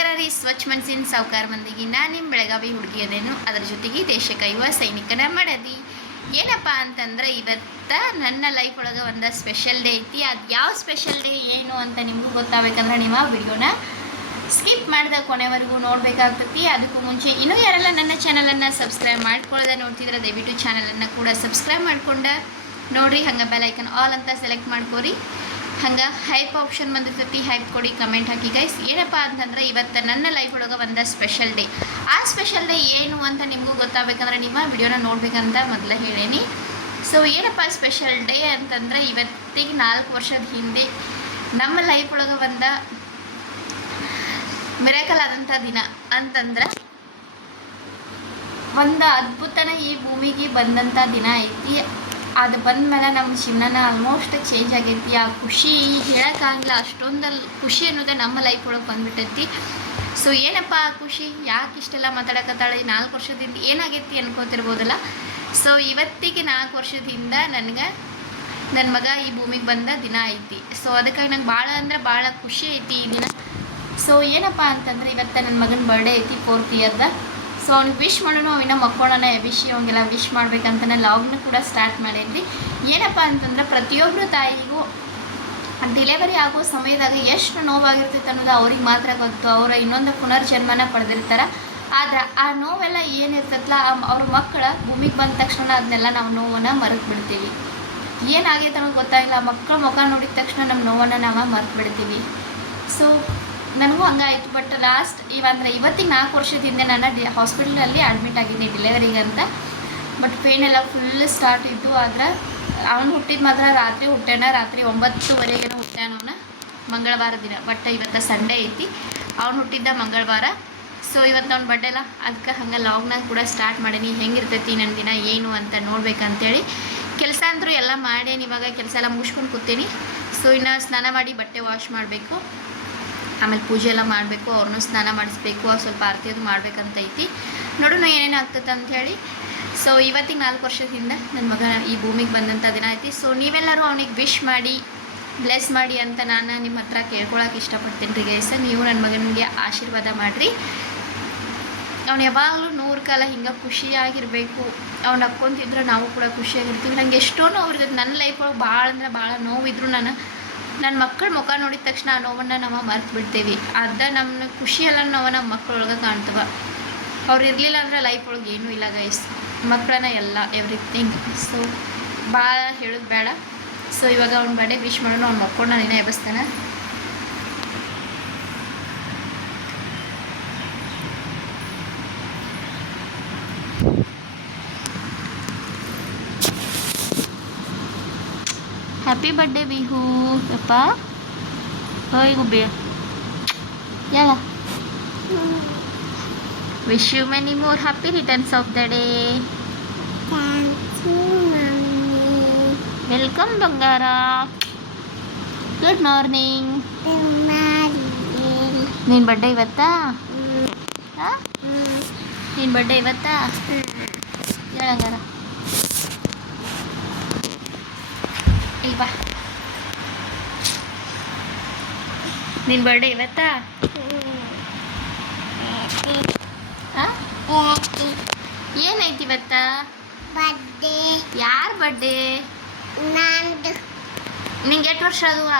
ನಮಸ್ಕಾರ ರೀ. ಸ್ವಚ್ಛ ಮನಸ್ಸಿನ ಸಾವುಕಾರ ಮಂದಿಗೆ ನಾನು ನಿಮ್ಮ ಬೆಳಗಾವಿ ಹುಡುಗಿ ಅದೇನು, ಅದರ ಜೊತೆಗೆ ದೇಶಕ್ಕೆ ಯುವ ಸೈನಿಕನ ಮಾಡದಿ. ಏನಪ್ಪ ಅಂತಂದ್ರೆ ಇವತ್ತು ನನ್ನ ಲೈಫ್ ಒಳಗೆ ಒಂದು ಸ್ಪೆಷಲ್ ಡೇ ಐತಿ. ಅದು ಯಾವ ಸ್ಪೆಷಲ್ ಡೇ ಏನು ಅಂತ ನಿಮಗೂ ಗೊತ್ತಾಗಬೇಕಂದ್ರೆ ನೀವು ವಿಡಿಯೋನ ಸ್ಕಿಪ್ ಮಾಡಿದ ಕೊನೆವರೆಗೂ ನೋಡಬೇಕಾಗ್ತೈತಿ. ಅದಕ್ಕೂ ಮುಂಚೆ ಇನ್ನೂ ಯಾರೆಲ್ಲ ನನ್ನ ಚಾನಲನ್ನು ಸಬ್ಸ್ಕ್ರೈಬ್ ಮಾಡ್ಕೊಳ್ಳೋದ ನೋಡ್ತಿದ್ರೆ ದಯವಿಟ್ಟು ಚಾನಲನ್ನು ಕೂಡ ಸಬ್ಸ್ಕ್ರೈಬ್ ಮಾಡ್ಕೊಂಡು ನೋಡಿರಿ. ಹಂಗೆ ಬೆಲ್ ಐಕನ್ ಆಲ್ ಅಂತ ಸೆಲೆಕ್ಟ್ ಮಾಡ್ಕೋರಿ. ಹಂಗೆ ಹೈಪ್ ಆಪ್ಷನ್ ಬಂದಿರ್ತೈತಿ, ಹೈಪ್ ಕೊಡಿ, ಕಮೆಂಟ್ ಹಾಕಿ ಗೈಸ್. ಏನಪ್ಪ ಅಂತಂದ್ರೆ ಇವತ್ತು ನನ್ನ ಲೈಫ್ ಒಳಗೆ ಒಂದು ಸ್ಪೆಷಲ್ ಡೇ. ಆ ಸ್ಪೆಷಲ್ ಡೇ ಏನು ಅಂತ ನಿಮಗೂ ಗೊತ್ತಾಗಬೇಕಂದ್ರೆ ನಿಮ್ಮ ವಿಡಿಯೋನ ನೋಡ್ಬೇಕಂತ ಮೊದಲೇ ಹೇಳೇನಿ. ಸೊ ಏನಪ್ಪ ಸ್ಪೆಷಲ್ ಡೇ ಅಂತಂದ್ರೆ ಇವತ್ತಿಗೆ 4 ವರ್ಷದ ಹಿಂದೆ ನಮ್ಮ ಲೈಫ್ ಒಳಗೆ ಒಂದು ಮಿರಾಕಲ್ ಆದಂಥ ದಿನ ಅಂತಂದ್ರೆ ಒಂದು ಅದ್ಭುತನ ಈ ಭೂಮಿಗೆ ಬಂದಂಥ ದಿನ ಐತಿ. ಅದು ಬಂದ ಮೇಲೆ ನಮ್ಮ ಜೀವನ ಆಲ್ಮೋಸ್ಟ್ ಚೇಂಜ್ ಆಗೈತಿ. ಆ ಖುಷಿ ಹೇಳೋಕ್ಕಾಗಲ್ಲ, ಅಷ್ಟೊಂದಲ್ಲಿ ಖುಷಿ ಅನ್ನೋದೇ ನಮ್ಮ ಲೈಫ್ ಒಳಗೆ ಬಂದುಬಿಟ್ಟೈತಿ. ಸೊ ಏನಪ್ಪ ಆ ಖುಷಿ, ಯಾಕೆ ಇಷ್ಟೆಲ್ಲ ಮಾತಾಡಕತ್ತಾಳೆ 4 ವರ್ಷದಿಂದ ಏನಾಗೈತಿ ಅನ್ಕೋತಿರ್ಬೋದಲ್ಲ. ಸೊ ಇವತ್ತಿಗೆ 4 ವರ್ಷದಿಂದ ನನಗೆ ನನ್ನ ಮಗ ಈ ಭೂಮಿಗೆ ಬಂದ ದಿನ ಐತಿ. ಸೊ ಅದಕ್ಕಾಗಿ ನಂಗೆ ಭಾಳ ಅಂದ್ರೆ ಭಾಳ ಖುಷಿ ಐತಿ ಈ ದಿನ. ಸೊ ಏನಪ್ಪ ಅಂತಂದ್ರೆ ಇವತ್ತು ನನ್ನ ಮಗನ ಬರ್ಡೇ ಐತಿ, 4th ಇಯರ್ದ. ಸೊ ಅವ್ನಿಗೆ ವಿಶ್ ಮಾಡೋಣ, ಅವಿನ ಮಕ್ಕಳನ್ನ ಎಬಿಸಿ ಅವಂಗೆಲ್ಲ ವಿಶ್ ಮಾಡ್ಬೇಕಂತ ನಾನು ಲಾಗ್ನ ಕೂಡ ಸ್ಟಾರ್ಟ್ ಮಾಡೇನಿ. ಏನಪ್ಪ ಅಂತಂದ್ರೆ ಪ್ರತಿಯೊಬ್ಬರು ತಾಯಿಗೂ ಡೆಲಿವರಿ ಆಗೋ ಸಮಯದಾಗ ಎಷ್ಟು ನೋವಾಗಿರ್ತೈತೆ ಅನ್ನೋದು ಅವ್ರಿಗೆ ಮಾತ್ರ ಗೊತ್ತು. ಅವರ ಇನ್ನೊಂದು ಪುನರ್ಜನ್ಮನ ಪಡೆದಿರ್ತಾರೆ. ಆದ್ರೆ ಆ ನೋವೆಲ್ಲ ಏನಿರ್ತೈತಲ್ಲ ಅವ್ರ ಮಕ್ಕಳ ಭೂಮಿಗೆ ಬಂದ ತಕ್ಷಣ ಅದನ್ನೆಲ್ಲ ನಾವು ನೋವನ್ನು ಮರೆತು ಬಿಡ್ತೀವಿ. ಏನಾಗೈತೆ ಅನ್ನೋದು ಗೊತ್ತಾಗಿಲ್ಲ. ಮಕ್ಕಳ ಮುಖ ನೋಡಿದ ತಕ್ಷಣ ನಮ್ಮ ನೋವನ್ನು ನಾವು ಮರೆತು ಬಿಡ್ತೀವಿ. ಸೊ ನನಗೂ ಹಂಗಾಯಿತು. ಬಟ್ ಲಾಸ್ಟ್ ಇವತ್ತಿಗೆ 4 ವರ್ಷದ ಹಿಂದೆ ನಾನು ಹಾಸ್ಪಿಟಲಲ್ಲಿ ಅಡ್ಮಿಟ್ ಆಗಿದ್ದೆ ಡೆಲಿವರಿಗೆ ಅಂತ. ಬಟ್ ಪೇನ್ ಎಲ್ಲ ಫುಲ್ ಸ್ಟಾರ್ಟ್ ಇದ್ದು. ಆದ್ರೆ ಅವನು ಹುಟ್ಟಿದ ಮಾತ್ರ ರಾತ್ರಿ ಹುಟ್ಟ್ಯಾನ, ರಾತ್ರಿ 9:30 ಹುಟ್ಟ್ಯಾನ ಅವನ, ಮಂಗಳವಾರ ದಿನ. ಬಟ್ ಇವತ್ತು ಸಂಡೇ ಐತಿ, ಅವ್ನು ಹುಟ್ಟಿದ್ದ ಮಂಗಳವಾರ. ಸೊ ಇವತ್ತು ಅವ್ನ ಬರ್ಡೇ ಅಲ್ಲ, ಅದಕ್ಕೆ ಹಂಗೆ ಲಾಗ್ನಾಗ ಕೂಡ ಸ್ಟಾರ್ಟ್ ಮಾಡೀನಿ. ಹೆಂಗಿರ್ತೈತಿ ನನ್ನ ದಿನ ಏನು ಅಂತ ನೋಡ್ಬೇಕಂತೇಳಿ. ಕೆಲಸ ಅಂತೂ ಎಲ್ಲ ಮಾಡೇನಿ, ಇವಾಗ ಕೆಲಸ ಎಲ್ಲ ಮುಗಿಸ್ಕೊಂಡು ಕೂತೀನಿ. ಸೊ ಇನ್ನು ಸ್ನಾನ ಮಾಡಿ ಬಟ್ಟೆ ವಾಶ್ ಮಾಡಬೇಕು, ಆಮೇಲೆ ಪೂಜೆ ಎಲ್ಲ ಮಾಡಬೇಕು, ಅವ್ರನ್ನೂ ಸ್ನಾನ ಮಾಡಿಸ್ಬೇಕು, ಸ್ವಲ್ಪ ಆರತಿ ಅದು ಮಾಡ್ಬೇಕಂತ ಐತಿ. ನೋಡೋಣ ಏನೇನು ಆಗ್ತದೆ ಅಂಥೇಳಿ. ಸೊ ಇವತ್ತಿಗೆ 4 ವರ್ಷದಿಂದ ನನ್ನ ಮಗ ಈ ಭೂಮಿಗೆ ಬಂದಂಥ ದಿನ ಐತಿ. ಸೊ ನೀವೆಲ್ಲರೂ ಅವನಿಗೆ ವಿಶ್ ಮಾಡಿ ಬ್ಲೆಸ್ ಮಾಡಿ ಅಂತ ನಾನು ನಿಮ್ಮ ಹತ್ರ ಕೇಳ್ಕೊಳಕ್ಕೆ ಇಷ್ಟಪಡ್ತೀನಿ ರೀ ಗೈಸ್. ನೀವು ನನ್ನ ಮಗನಿಗೆ ಆಶೀರ್ವಾದ ಮಾಡಿರಿ. ಅವ್ನು ಯಾವಾಗಲೂ 100 ಕಾಲ ಹಿಂಗೆ ಖುಷಿಯಾಗಿರಬೇಕು. ಅವ್ನು ನಕ್ಕೊಂತಿದ್ರೆ ನಾವು ಕೂಡ ಖುಷಿಯಾಗಿರ್ತೀವಿ. ನನಗೆ ಎಷ್ಟೋ ನೋವು ಇರ್ತೈತೆ ನನ್ನ ಲೈಫ್ ಒಳಗೆ. ಭಾಳ ಅಂದ್ರೆ ಭಾಳ ನೋವಿದ್ರು ನನ್ನ ಮಕ್ಕಳ ಮುಖ ನೋಡಿದ ತಕ್ಷಣ ಆ ನೋವನ್ನು ನಾವು ಮರ್ತು ಬಿಡ್ತೀವಿ. ಅದ ನಮ್ಮ ಖುಷಿಯೆಲ್ಲ ನಾವು ನಮ್ಮ ಮಕ್ಕಳೊಳಗೆ ಕಾಣ್ತವೆ. ಅವ್ರು ಇರಲಿಲ್ಲ ಅಂದರೆ ಲೈಫ್ ಒಳಗೆ ಏನೂ ಇಲ್ಲ ಗೈಸ್. ಮಕ್ಕಳನ್ನ ಎಲ್ಲ ಎವ್ರಿಥಿಂಗ್. ಸೊ ಭಾಳ ಹೇಳೋದು ಬೇಡ. ಸೊ ಇವಾಗ ಅವ್ನ ಬರ್ಡೇ ವಿಶ್ ಮಾಡೋಣ. ಅವ್ನು ಮಕ್ಕೊಂಡು ನಾನು ಇನ್ನೂ ಎಬ್ಬಿಸ್ತಾನೆ. ಹ್ಯಾಪಿ ಬರ್ಡೇ ವಿಹು ಅಪ್ಪ. ಹೋಯ್ ಗುಬ್ಬಿ ಯಾರ wish you many more happy returns of the day. Welcome ಬಂಗಾರ. Good morning. ನಿನ್ನ ಬರ್ಡೇ ಇವತ್ತಾ? ಹಾಂ, ನಿನ್ನ ಬರ್ಡೇ ಇವತ್ತಾ? ಹೇಳಂಗಾರ ಇಲ್ವಾ, ನಿನ್ನ ಬರ್ಡೇ ಇವತ್ತಾ? ಏನೈತಿ ಇವತ್ತ? ಬರ್ಡೇ. ಯಾರ ಬರ್ಡೇ? ನಂದು. ನಿಂಗೆ ಎಷ್ಟು ವರ್ಷ ಅದುವ?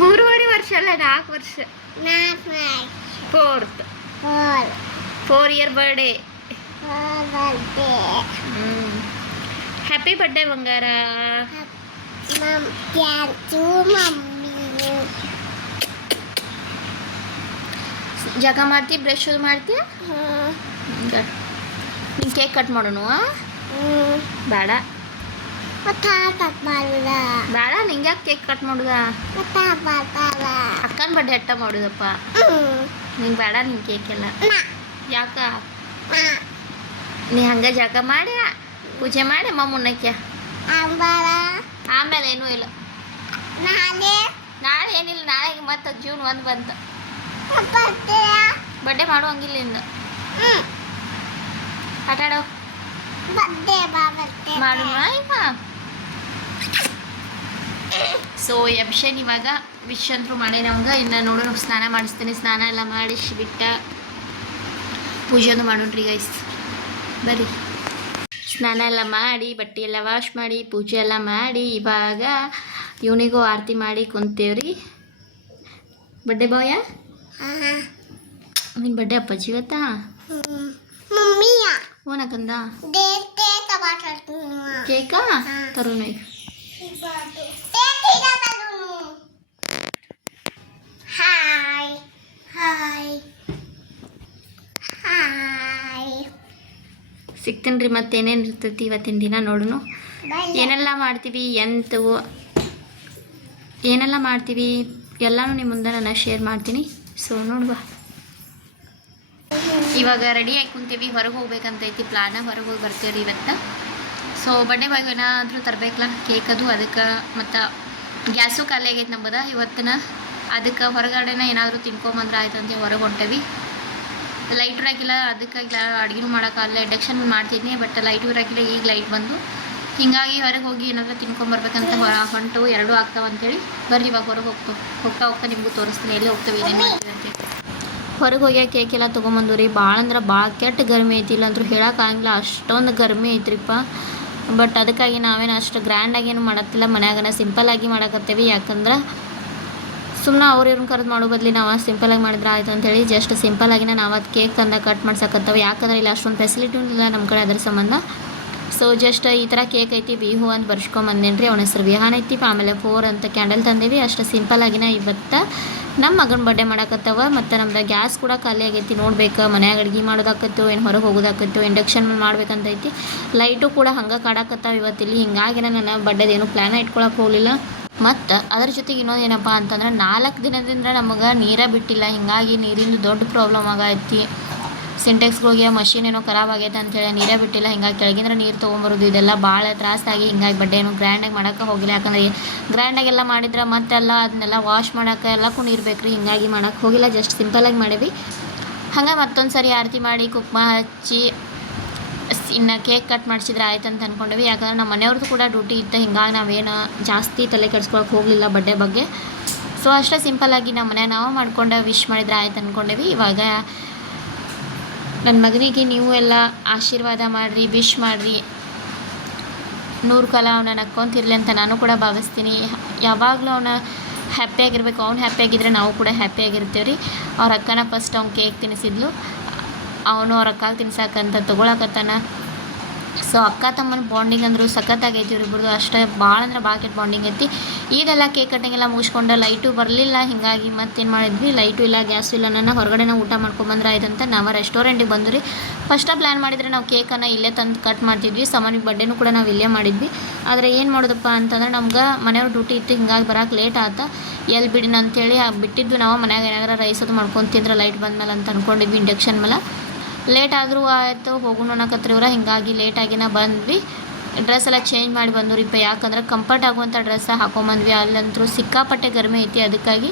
3.5 ವರ್ಷ ಅಲ್ಲ, 4 ವರ್ಷ. 4 ಇಯರ್ ಬರ್ಡೇ. ಹ್ಯಾಪಿ ಬರ್ಡೇ ಬಂಗಾರ. ಜಗ ಮಾಡ್ತಿ, ಬ್ರಷ್ ಮಾಡ್ತೀಯ? ನೀನು ಕೇಕ್ ಕಟ್ ಮಾಡೋಣ? ಬೇಡ ಬೇಡ, ನಿಂಗೆ ಕೇಕ್ ಕಟ್ ಮಾಡುದ? ಅಕ್ಕನ ಬರ್ಡೇ ಅಟ್ಟ ಮಾಡುದಪ್ಪ. ನಿಂಗೆ ಬೇಡ ನಿನ್ನ ಕೇಕ್ ಎಲ್ಲ. ಯಾಕ? ನೀ ಹಂಗೆ ಜಗ ಮಾಡಿ ಪೂಜೆ ಮಾಡಿ ಮುನ್ನಕ್ಕೆ ಆಮೇಲೆ ಏನೂ ಇಲ್ಲ. ನಾಳೆ ಏನಿಲ್ಲ, ನಾಳೆಗೆ ಮತ್ತೆ ಜೂನ್ 1 ಬಂತು. ಬರ್ಡೇ ಮಾಡುವಂಗಿಲ್ಲ ಇನ್ನು. ಆಟಾಡೋ ಮಾಡೋಣ ಈಗ. ಸೊ ಎಬ್ಷನ್ ಇವಾಗ ವಿಶ್ ಅಂತೂ ಮಾಡೇನೆ ಅವಂಗ. ಇನ್ನು ನೋಡೋಣ, ಸ್ನಾನ ಮಾಡಿಸ್ತೀನಿ. ಸ್ನಾನ ಎಲ್ಲ ಮಾಡಿಸಿಬಿಟ್ಟ ಪೂಜೆನೂ ಮಾಡೋಣ್ರಿ ಗೈಸ್, ಬರ್ರಿ. ಸ್ನಾನ ಎಲ್ಲ ಮಾಡಿ ಬಟ್ಟೆ ಎಲ್ಲ ವಾಶ್ ಮಾಡಿ ಪೂಜೆ ಎಲ್ಲ ಮಾಡಿ ಇವಾಗ ಇವನಿಗೂ ಆರತಿ ಮಾಡಿ ಕುಂತೇವ್ರಿ. ಬಡ್ಡೆ ಬಾಯ, ನಿನ್ನ ಬಡ್ಡೆ ಅಪ್ಪಾಜಿ ಗೊತ್ತಾ? ಓನಕಂದ ಕೇಕಾ ತರೋಣ ಈಗ. ಸಿಗ್ತೀನಿ ರೀ. ಮತ್ತೇನೇನು ಇರ್ತೈತಿ ಇವತ್ತಿನ ದಿನ ನೋಡೋಣ. ಏನೆಲ್ಲ ಮಾಡ್ತೀವಿ ಏನೆಲ್ಲ ಮಾಡ್ತೀವಿ ಎಲ್ಲನೂ ನಿಮ್ಮ ಮುಂದೆ ನಾನು ಶೇರ್ ಮಾಡ್ತೀನಿ. ಸೊ ನೋಡುವ. ಇವಾಗ ರೆಡಿ ಆಗಿ ಕುಂತೀವಿ, ಹೊರಗೆ ಹೋಗ್ಬೇಕಂತೈತಿ ಪ್ಲಾನ. ಹೊರಗೆ ಹೋಗಿ ಬರ್ತೀವಿ ರೀ ಇವತ್ತು. ಸೊ ಬಡ್ಡೆ ಬಾಯ್ ಏನಾದರೂ ತರಬೇಕಲ್ಲ ಕೇಕ್ ಅದು, ಅದಕ್ಕೆ ಮತ್ತು ಗ್ಯಾಸು ಖಾಲಿ ಆಗೈತೆ ನಂಬದ ಇವತ್ತಿನ. ಅದಕ್ಕೆ ಹೊರಗಡೆನ ಏನಾದರೂ ತಿನ್ಕೊಂಬಂದ್ರೆ ಆಯ್ತು ಅಂತ ಹೊರಗೆ ಹೊಂಟೇವಿ. ಲೈಟ್ ಇರಾಕಿಲ್ಲ, ಅದಕ್ಕಾಗಿ ಅಡುಗೆನೂ ಮಾಡೋಕ್ಕಾಗಲ್ಲ. ಇಂಡಕ್ಷನ್ ಮಾಡ್ತಿದ್ನಿ, ಬಟ್ ಲೈಟ್ ಇರಾಕಿಲ್ಲ. ಈಗ ಲೈಟ್ ಬಂದು ಹೀಗಾಗಿ ಹೊರಗೆ ಹೋಗಿ ಏನಾದರೂ ತಿನ್ಕೊಂಬರ್ಬೇಕಂತ ಹೊಂಟು ಎರಡೂ ಆಗ್ತಾವೆ ಅಂತೇಳಿ. ಬರ್ರಿ ಇವಾಗ ಹೊರಗೆ ಹೋಗ್ತಾ ನಿಮಗೂ ತೋರಿಸ್ತೀನಿ ಎಲ್ಲಿ ಹೋಗ್ತೇವೆ, ಏನೇನು ಮಾಡ್ತೀವಿ ಅಂತೇಳಿ. ಹೊರಗೆ ಹೋಗಿ ಕೇಕ್ ಎಲ್ಲ ತೊಗೊಂಬಂದು ರೀ. ಭಾಳ ಅಂದ್ರೆ ಭಾಳ ಕೆಟ್ಟ ಗರ್ಮಿ ಐತಿ, ಇಲ್ಲಾಂದ್ರೂ ಹೇಳೋಕ್ಕಾಗಿಲ್ಲ, ಅಷ್ಟೊಂದು ಗರ್ಮಿ ಐತ್ರಿಪ್ಪ. ಬಟ್ ಅದಕ್ಕಾಗಿ ನಾವೇನು ಅಷ್ಟು ಗ್ರ್ಯಾಂಡಾಗೇನು ಮಾಡತ್ತಿಲ್ಲ, ಮನ್ಯಾಗನ ಸಿಂಪಲ್ಲಾಗಿ ಮಾಡಕತ್ತೇವಿ. ಯಾಕಂದ್ರೆ ಸುಮ್ಮನೆ ಇವ್ರನ್ನ ಕರೆದು ಮಾಡೋ ಬದಲಿ ನಾವು ಸಿಂಪಲಾಗಿ ಮಾಡಿದ್ರೆ ಆಯ್ತು ಅಂತೇಳಿ ಜಸ್ಟ್ ಸಿಂಪಲ್ಲಾಗಿನ ನಾವು ಅದು ಕೇಕ್ ತಂದ ಕಟ್ ಮಾಡ್ಸಕತ್ತೇವೆ. ಯಾಕಂದ್ರೆ ಇಲ್ಲಿ ಅಷ್ಟೊಂದು ಫೆಸಿಲಿಟಿನೂ ಇಲ್ಲ ನಮ್ಮ ಕಡೆ ಅದ್ರ ಸಂಬಂಧ. ಸೊ ಜಸ್ಟ್ ಈ ಥರ ಕೇಕ್ ಐತಿ, ವಿಹು ಅಂತ ಬರ್ಸ್ಕೊಂಬಂದೇನು ರೀ. ಅವನ ಹೆಸರು ವಿಹಾನ್ ಐತಿ. ಆಮೇಲೆ 4 ಅಂತ ಕ್ಯಾಂಡಲ್ ತಂದೇವಿ. ಅಷ್ಟು ಸಿಂಪಲ್ಲಾಗಿನ ಇವತ್ತು ನಮ್ಮ ಮಗನ ಬರ್ಡೇ ಮಾಡಕತ್ತವ. ಮತ್ತು ನಮ್ದು ಗ್ಯಾಸ್ ಕೂಡ ಖಾಲಿ ಆಗೈತಿ. ನೋಡ್ಬೇಕು ಮನ್ಯಾಗ ಅಡುಗೆ ಮಾಡೋದಾಕತ್ತು ಏನು ಹೊರಗೆ ಹೋಗೋದಾಕತ್ತು, ಇಂಡಕ್ಷನ್ ಮಾಡ್ಬೇಕಂತೈತಿ. ಲೈಟು ಕೂಡ ಹಂಗೆ ಕಾಡಕತ್ತಾವ ಇವತ್ತಿಲ್ಲಿ. ಹಿಂಗಾಗಿ ನಾನು ಬರ್ಡೇದೇನು ಪ್ಲ್ಯಾನ ಇಟ್ಕೊಳಕ್ಕೆ ಹೋಗಲಿಲ್ಲ. ಮತ್ತು ಅದ್ರ ಜೊತೆಗೆ ಇನ್ನೊಂದು ಏನಪ್ಪ ಅಂತಂದ್ರೆ 4 ದಿನದಿಂದ ನಮಗೆ ನೀರೇ ಬಿಟ್ಟಿಲ್ಲ. ಹಿಂಗಾಗಿ ನೀರಿಂದು ದೊಡ್ಡ ಪ್ರಾಬ್ಲಮ್ ಆಗೈತಿ. ಸಿಂಟೆಕ್ಸ್ಗಳಿಗೆ ಮಷಿನ್ ಏನೋ ಖರಾಬ್ ಆಗೈತೆ ಅಂತೇಳಿ ನೀರೇ ಬಿಟ್ಟಿಲ್ಲ. ಹಿಂಗಾಗಿ ಕೆಳಗಿಂದ್ರೆ ನೀರು ತೊಗೊಂಬರೋದು ಇದೆಲ್ಲ ಭಾಳ ತ್ರಾಸಾಗಿ ಹಿಂಗಾಗಿ ಬಡ್ಡೇನು ಗ್ರ್ಯಾಂಡಾಗಿ ಮಾಡೋಕ್ಕೆ ಹೋಗಿಲ್ಲ. ಯಾಕಂದರೆ ಗ್ರ್ಯಾಂಡಾಗೆಲ್ಲ ಮಾಡಿದ್ರೆ ಮತ್ತೆಲ್ಲ ಅದನ್ನೆಲ್ಲ ವಾಶ್ ಮಾಡೋಕ್ಕೆ ಎಲ್ಲಕ್ಕೂ ನೀರು ಬೇಕು ರೀ. ಹಿಂಗಾಗಿ ಮಾಡೋಕ್ಕೆ ಹೋಗಿಲ್ಲ, ಜಸ್ಟ್ ಸಿಂಪಲಾಗಿ ಮಾಡೀವಿ. ಹಂಗೆ ಮತ್ತೊಂದು ಸರಿ ಆರತಿ ಮಾಡಿ ಕುಂಕುಮ ಹಚ್ಚಿ ಇನ್ನು ಕೇಕ್ ಕಟ್ ಮಾಡಿಸಿದ್ರೆ ಆಯ್ತು ಅಂತ ಅಂದ್ಕೊಂಡೇವಿ. ಯಾಕಂದ್ರೆ ನಮ್ಮ ಮನೆಯವ್ರದ್ದು ಕೂಡ ಡ್ಯೂಟಿ ಇತ್ತು. ಹಿಂಗಾಗಿ ನಾವೇನು ಜಾಸ್ತಿ ತಲೆ ಕೆಡ್ಸ್ಕೊಳಕ್ಕೆ ಹೋಗಲಿಲ್ಲ ಬಡ್ಡೆ ಬಗ್ಗೆ. ಸೊ ಅಷ್ಟೇ ಸಿಂಪಲ್ಲಾಗಿ ನಮ್ಮ ಮನೆ ನಾವು ಮಾಡ್ಕೊಂಡು ವಿಶ್ ಮಾಡಿದ್ರೆ ಆಯ್ತು ಅಂದ್ಕೊಂಡೇವಿ. ಇವಾಗ ನನ್ನ ಮಗನಿಗೆ ನೀವು ಎಲ್ಲ ಆಶೀರ್ವಾದ ಮಾಡಿರಿ, ವಿಶ್ ಮಾಡಿರಿ, 100 ಕಾಲ ಅವನ ನಕ್ಕೊಂತಿರ್ಲಿ ಅಂತ ನಾನು ಕೂಡ ಭಾವಿಸ್ತೀನಿ. ಯಾವಾಗಲೂ ಅವನ ಹ್ಯಾಪಿಯಾಗಿರ್ಬೇಕು. ಅವ್ನು ಹ್ಯಾಪಿಯಾಗಿದ್ದರೆ ನಾವು ಕೂಡ ಹ್ಯಾಪಿಯಾಗಿರ್ತೀವಿ ರೀ. ಅವ್ರ ಅಕ್ಕನ ಫಸ್ಟ್ ಅವ್ನು ಕೇಕ್ ತಿನ್ನಿಸಿದ್ಲು, ಅವನು ಅವ್ರ ಅಕ್ಕಾಗ ತಿನ್ಸಾಕಂತ ತೊಗೊಳಕತ್ತಾನ. ಸೊ ಅಕ್ಕ ತಮ್ಮನ ಬಾಂಡಿಂಗ್ ಅಂದರೂ ಸಖತ್ತಾಗೈತಿ ಇವ್ರಿಬ್ರದ್ದು. ಅಷ್ಟೇ ಭಾಳ ಅಂದ್ರೆ ಭಾಳ ಕೆಟ್ಟ ಬಾಂಡಿಂಗ್ ಐತಿ. ಈಗೆಲ್ಲ ಕೇಕ್ ಕಟ್ಟಿಂಗ್ ಎಲ್ಲ ಮುಗಿಸ್ಕೊಂಡು ಲೈಟು ಬರಲಿಲ್ಲ. ಹಿಂಗಾಗಿ ಮತ್ತೇನು ಮಾಡಿದ್ವಿ, ಲೈಟು ಇಲ್ಲ ಗ್ಯಾಸು ಇಲ್ಲ, ನನ್ನ ಹೊರಗಡೆ ಊಟ ಮಾಡ್ಕೊಂಬಂದ್ರೆ ಆಯ್ತಂತ ನಾವು ರೆಸ್ಟೋರೆಂಟಿಗೆ ಬಂದು ರೀ. ಫಸ್ಟ ಪ್ಲ್ಯಾನ್ ಮಾಡಿದರೆ ನಾವು ಕೇಕನ್ನು ಇಲ್ಲೇ ತಂದು ಕಟ್ ಮಾಡ್ತಿದ್ವಿ. ಸಮನಿಗೆ ಬರ್ಡೇನೂ ಕೂಡ ನಾವು ಇಲ್ಲೇ ಮಾಡಿದ್ವಿ. ಆದರೆ ಏನು ಮಾಡೋದಪ್ಪ ಅಂತಂದ್ರೆ ನಮ್ಗೆ ಮನೆಯವ್ರ ಡ್ಯೂಟಿ ಇತ್ತು. ಹಿಂಗಾಗಿ ಬರೋಕೆ ಲೇಟ್ ಆತ. ಎಲ್ಲಿ ಬಿಡಿನ ಅಂತೇಳಿ ಬಿಟ್ಟಿದ್ವಿ. ನಾವು ಮನ್ಯಾಗ ಏನಾದ್ರು ರೈಸ್ ಅದು ಮಾಡ್ಕೊತಿದ್ರೆ ಲೈಟ್ ಬಂದಮೇಲೆ ಅಂತ ಅಂದ್ಕೊಂಡಿದ್ವಿ ಇಂಡಕ್ಷನ್ ಮೇಲೆ. ಲೇಟ್ ಆದರೂ ಆಯಿತು, ಹೋಗೋಣ ಅನ್ನಕತ್ರಿ ಇವ್ರ. ಹಿಂಗಾಗಿ ಲೇಟಾಗಿನ ಬಂದ್ವಿ. ಡ್ರೆಸ್ ಎಲ್ಲ ಚೇಂಜ್ ಮಾಡಿ ಬಂದ್ರಿಪ್ಪ. ಯಾಕಂದ್ರೆ ಕಂಫರ್ಟ್ ಆಗುವಂಥ ಡ್ರೆಸ್ ಹಾಕೊಂಬಂದ್ವಿ. ಅಲ್ಲಂತರೂ ಸಿಕ್ಕಾಪಟ್ಟೆ ಗರ್ಮಿ ಐತಿ ಅದಕ್ಕಾಗಿ.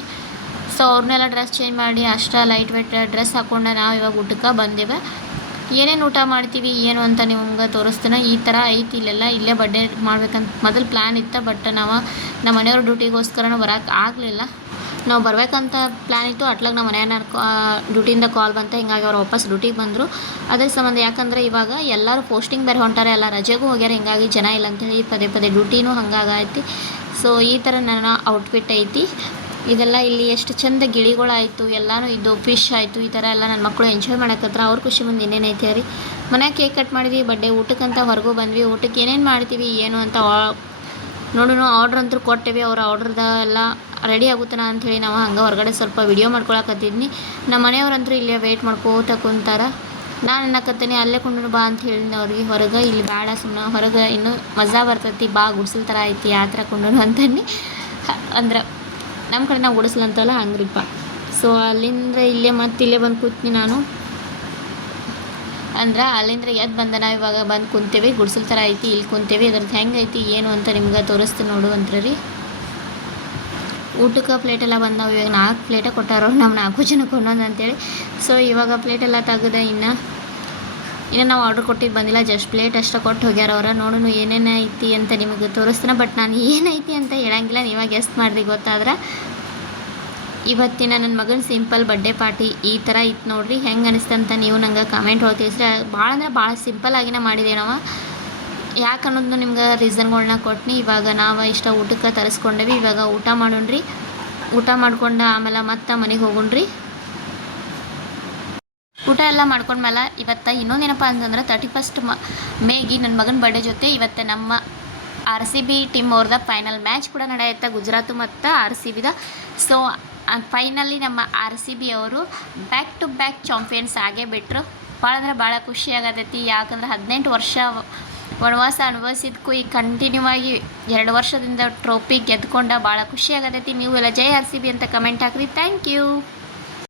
ಸೊ ಅವ್ರನ್ನೆಲ್ಲ ಡ್ರೆಸ್ ಚೇಂಜ್ ಮಾಡಿ ಅಷ್ಟು ಲೈಟ್ ವೇಟ್ ಡ್ರೆಸ್ ಹಾಕ್ಕೊಂಡು ನಾವು ಇವಾಗ ಊಟಕ್ಕೆ ಬಂದೇವೆ. ಏನೇನು ಊಟ ಮಾಡ್ತೀವಿ ಏನು ಅಂತ ನಿಮ್ಗೆ ತೋರಿಸ್ತೀನಿ. ಈ ಥರ ಐತಿ ಇಲ್ಲೆಲ್ಲ. ಇಲ್ಲೇ ಬರ್ಡೇ ಮಾಡ್ಬೇಕಂತ ಮೊದಲು ಪ್ಲ್ಯಾನ್ ಇತ್ತು. ಬಟ್ ನಾವು ನಮ್ಮ ಮನೆಯವ್ರ ಡ್ಯೂಟಿಗೋಸ್ಕರನೂ ಬರೋಕ್ಕೆ ಆಗಲಿಲ್ಲ. ನಾವು ಬರಬೇಕಂತ ಪ್ಲ್ಯಾನ್ ಇತ್ತು. ಅಟ್ಲಾಗ ನಮ್ಮ ಮನೆಯವ್ರ ಡ್ಯೂಟಿಯಿಂದ ಕಾಲ್ ಬಂತ. ಹಿಂಗಾಗಿ ಅವ್ರು ವಾಪಸ್ ಡ್ಯೂಟಿಗೆ ಬಂದರು. ಅದ್ರ ಸಂಬಂಧ ಯಾಕಂದರೆ ಇವಾಗ ಎಲ್ಲರೂ ಪೋಸ್ಟಿಂಗ್ ಬೇರೆ ಹೊಂಟಾರೆ, ಎಲ್ಲ ರಜೆಗೂ ಹೋಗ್ಯಾರ. ಹಿಂಗಾಗಿ ಜನ ಇಲ್ಲ ಅಂತೇಳಿ ಪದೇ ಡ್ಯೂಟಿನೂ ಹಂಗಾಗೈತಿ. ಸೊ ಈ ಥರ ನನ್ನ ಔಟ್ಫಿಟ್ ಐತಿ. ಇದೆಲ್ಲ ಇಲ್ಲಿ ಎಷ್ಟು ಚಂದ ಗಿಳಿಗಳಾಯಿತು, ಎಲ್ಲನೂ ಇದು ಫಿಶ್ ಆಯಿತು. ಈ ಥರ ಎಲ್ಲ ನನ್ನ ಮಕ್ಕಳು ಎಂಜಾಯ್ ಮಾಡಕತ್ರ. ಅವ್ರ ಖುಷಿ ಮುಂದೆ ಇನ್ನೇನೈತೆ ರೀ. ಮನ್ಯಾಗ ಕೇಕ್ ಕಟ್ ಮಾಡಿದ್ವಿ, ಬರ್ಡೇ ಊಟಕ್ಕಂತ ಹೊರಗೂ ಬಂದ್ವಿ. ಊಟಕ್ಕೆ ಏನೇನು ಮಾಡ್ತೀವಿ ಏನು ಅಂತ ನೋಡೋಣ. ಆರ್ಡ್ರ್ ಅಂತೂ ಕೊಟ್ಟೇವಿ. ಅವ್ರ ಆರ್ಡ್ರದ ಎಲ್ಲ ರೆಡಿ ಆಗುತ್ತಾನ ಅಂಥೇಳಿ ನಾವು ಹಂಗೆ ಹೊರಗಡೆ ಸ್ವಲ್ಪ ವಿಡಿಯೋ ಮಾಡ್ಕೊಳಕತ್ತಿದ್ನಿ. ನಮ್ಮ ಮನೆಯವ್ರಂತೂ ಇಲ್ಲೇ ವೆಯ್ಟ್ ಮಾಡ್ಕೋತ ಕುಂತಾರ. ನಾನು ಅನ್ನಕತ್ತೀನಿ ಅಲ್ಲೇ ಕೊಂಡು ಬಾ ಅಂತ ಹೇಳಿದ್ನಿ ಅವ್ರಿಗೆ. ಹೊರಗೆ ಇಲ್ಲಿ ಬೇಡ, ಸುಮ್ಮನೆ ಹೊರಗೆ ಇನ್ನೂ ಮಜಾ ಬರ್ತೈತಿ, ಬಾ ಗುಡ್ಸಲ್ ಥರ ಐತಿ ಆ ಥರ ಕೊಂಡು ಅಂತಂದು. ಅಂದ್ರೆ ನಮ್ಮ ಕಡೆ ನಾವು ಗುಡಿಸ್ಲಂತಲ್ಲ ಹಂಗ್ರಿಪ್ಪ. ಸೊ ಅಲ್ಲಿಂದ ಇಲ್ಲೇ ಮತ್ತು ಇಲ್ಲೇ ಬಂದು ಕೂತ್ನಿ ನಾನು. ಅಂದ್ರೆ ಅಲ್ಲಿಂದ ಎದ್ದು ಬಂದ ನಾವು ಇವಾಗ ಬಂದು ಕುಂತೇವೆ. ಗುಡ್ಸಲ್ ಥರ ಐತಿ, ಇಲ್ಲಿ ಕುಂತೇವೆ. ಅದ್ರದ್ದು ಹೆಂಗೆ ಐತಿ ಏನು ಅಂತ ನಿಮ್ಗೆ ತೋರಿಸ್ತೀನಿ ನೋಡುವಂತ್ರಿ ರೀ. ಊಟಕ್ಕೆ ಪ್ಲೇಟೆಲ್ಲ ಬಂದಾವೆ. ಇವಾಗ 4 ಪ್ಲೇಟೇ ಕೊಟ್ಟಾರೋ, ನಾವು 4 ಜನಕ್ಕೆ ಒಂದೊಂದು ಅಂತೇಳಿ. ಸೊ ಇವಾಗ ಪ್ಲೇಟೆಲ್ಲ ತೆಗೆದ ಇನ್ನು ಇನ್ನು ನಾವು ಆರ್ಡ್ರ್ ಕೊಟ್ಟಿದ್ದು ಬಂದಿಲ್ಲ, ಜಸ್ಟ್ ಪ್ಲೇಟ್ ಅಷ್ಟೇ ಕೊಟ್ಟು ಹೋಗ್ಯಾರ ಅವ್ರ. ನೋಡೋಣ ಏನೇನು ಐತಿ ಅಂತ ನಿಮಗೆ ತೋರಿಸ್ತಾನೆ, ಬಟ್ ನಾನು ಏನೈತಿ ಅಂತ ಹೇಳಂಗಿಲ್ಲ, ನೀವಾಗ ಗೆಸ್ಟ್ ಮಾಡಿರಿ ಗೊತ್ತಾದ್ರೆ. ಇವತ್ತಿನ ನನ್ನ ಮಗನ ಸಿಂಪಲ್ ಬರ್ಡೇ ಪಾರ್ಟಿ ಈ ಥರ ಇತ್ತು ನೋಡಿರಿ. ಹೆಂಗೆ ಅನಿಸ್ತಂತ ನೀವು ನಂಗೆ ಕಮೆಂಟ್ ಒಳಗೆ ತಿಳಿಸ್ರಿ. ಭಾಳ ಅಂದ್ರೆ ಭಾಳ ಸಿಂಪಲ್ಲಾಗಿನೇ ಮಾಡಿದೆ ನಾವು. ಯಾಕೆ ಅನ್ನೋದು ನಿಮ್ಗೆ ರೀಸನ್ಗಳನ್ನ ಕೊಟ್ನಿ. ಇವಾಗ ನಾವು ಇಷ್ಟ ಊಟಕ್ಕೆ ತರಿಸ್ಕೊಂಡೇವಿ, ಇವಾಗ ಊಟ ಮಾಡೋಣ್ರಿ. ಊಟ ಮಾಡ್ಕೊಂಡು ಆಮೇಲೆ ಮತ್ತೆ ಮನೆಗೆ ಹೋಗೋಣ್ರಿ. ಊಟ ಎಲ್ಲ ಮಾಡ್ಕೊಂಡ್ಮೇಲೆ ಇವತ್ತು ಇನ್ನೊಂದೇನಪ್ಪ ಅಂತಂದ್ರೆ 31 ಮೇಗೆ ನನ್ನ ಮಗನ ಬರ್ಡೇ ಜೊತೆ ಇವತ್ತು ನಮ್ಮ RCB ಟೀಮ್ ಅವ್ರದ ಫೈನಲ್ ಮ್ಯಾಚ್ ಕೂಡ ನಡೆಯುತ್ತೆ, ಗುಜರಾತ್ ಮತ್ತು RCBದ. ಸೊ ಫೈನಲಿ ನಮ್ಮ RCB ಅವರು ಬ್ಯಾಕ್ ಟು ಬ್ಯಾಕ್ ಚಾಂಪಿಯನ್ಸ್ ಆಗೇ ಬಿಟ್ಟರು. ಭಾಳ ಅಂದ್ರೆ ಭಾಳ ಖುಷಿ ಆಗತೈತಿ. ಯಾಕಂದ್ರೆ 18 ವರ್ಷ ವನವಾಸ ಅನುಭವಿಸಿದ್ಕೂ ಈಗ ಕಂಟಿನ್ಯೂ ಆಗಿ 2 ವರ್ಷದಿಂದ ಟ್ರೋಫಿ ಗೆದ್ಕೊಂಡ ಭಾಳ ಖುಷಿ ಆಗತೈತಿ. ನೀವು ಎಲ್ಲ ಜೈ RCB ಅಂತ ಕಮೆಂಟ್ ಹಾಕ್ರಿ. Thank you.